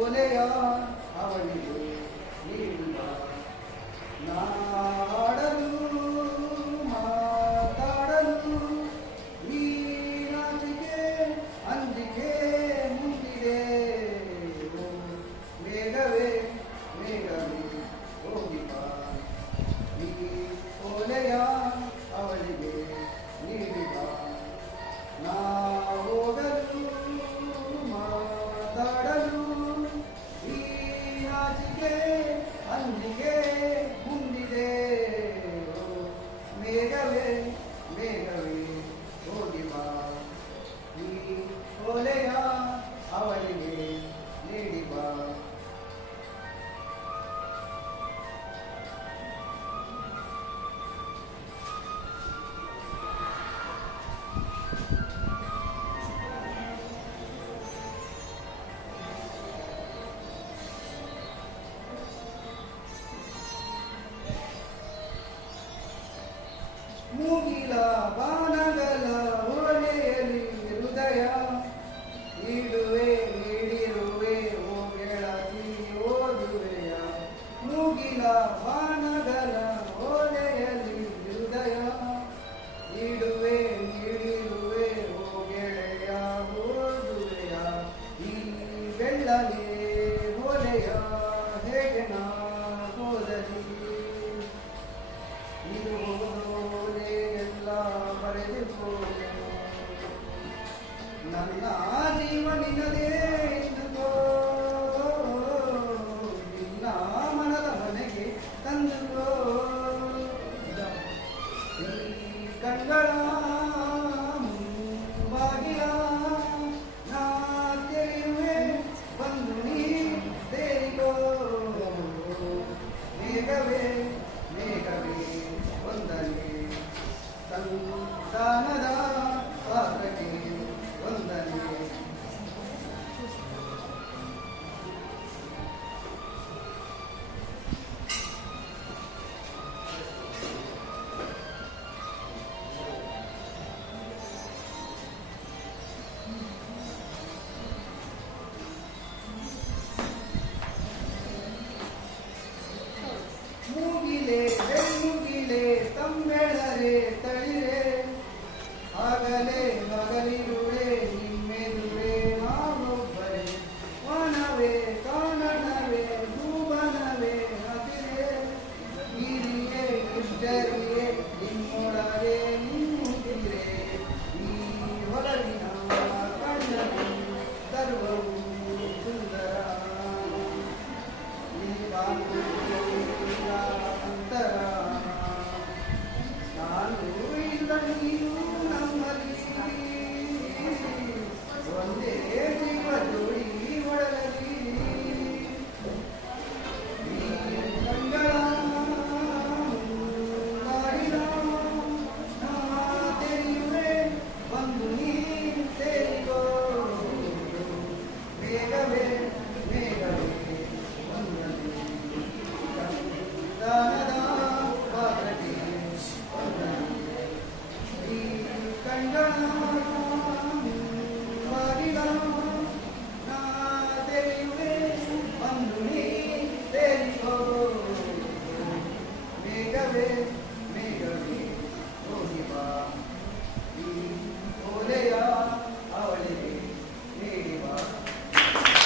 ಓಲೆಯ ಅವಳಿಗೆ ನೀಡಿದ ನಾಡಲು ಮಾತಾಡಲು ಈ ನಾಚಿಕೆ ಅಂಜಿಕೆ ಮುಂದಿದೆ ಮೇಘವೇ ಮೇಘವೇ ಹೋಗಿ ಬಾ ಈ ಓಲೆಯ ಅವಳಿಗೆ ನೀಡಿದ ನಾ ಹೋಗಲು ಮಾತಾಡಲು ಈ ನಾಚಿಕೆ ಅಂಜಿಕೆ ಮುಂದಿದೆ ಮೇಘವೇ ಮೇಘವೇ ಹೋಗಿ ಬಾ ಈ ಓಲೆಯ ಅವಳಿಗೆ ನೀಡಿ ಬಾ ಮೂಗಿಲ ಬಾಣಗಳ ಓಲೆಯಲ್ಲಿ ಹೃದಯ ನೀಡುವೆ ನೀಡಿರುವೆ ಓ ಗೆಳತಿ ಓದುವೆಯ ಮೂಗಿಲ ಬಾಣಗಳ ಓಲೆಯಲ್ಲಿ ಹೃದಯ ನೀಡುವೆ ನೀಡಿರುವೆ ಓ ಗೆಳೆಯ ಓದುವೆಯ ಈ ಬೆಳ್ಳನೆ ಓಲೆಯ ಹೇಗೆ ನಾ ಓದಲಿ ಇದು ನನ್ನ ಜೀವನಿನದೇ ಎಂದುಕೋ ನಿನ್ನ ಮನದ ಮನೆಗೆ ತಂದುಕೋ ಈ ಕಣ್ಗಳ ಬಾಗಿಲ ನಾ ತೆರೆಯುವೆ ಬಂದು ನೀ ಸೇರಿಕೋ ಮೇಘವೇ ಮೇಘವೇ ಒಂದನೇ ಸಂತಾನದ ಪಾತ್ರಕ್ಕೆ ವಂದನೆ ಮೂಗಿಲೆ ಬೆಳ್ಳುಗಿಲೆ ತಂಬೆಳರೆ ತಳಿರೆ ಆಗಲೇ ಹಗಲಿರುವೆ ನಿಮ್ಮೆದುರೆ ನಾನೊಬ್ಬರೇ ವನವೇ ಕಾನನವೇ ಭೂವನವೇ ಹಸಿರೇ ಹಿರಿಯೇ ಇಷ್ಟರಿಯೇ ನಿಮ್ಮೊಳಗೆ ನಿಮ್ಮುತ್ತಿರೆ ಈ ಹೊರಗಿನ ಕಣ್ಣಲ್ಲಿ ಸರ್ವವು ಸುಂದರ ಈ ಅಂತರ ನಾನು ಇಲ್ಲ ನೀನು ನಮ್ಮಲ್ಲಿ ಒಂದೇ ಜೀವ ಜೋಡಿ ಒಡಲಲ್ಲಿ ಈ ಕಂಗಳ ನಾಡಿನ ನಾ ತೆರೆಯುವೆ ಬಂದು ನೀ ಸೇರಿಕೋ ಬೇಗವೇ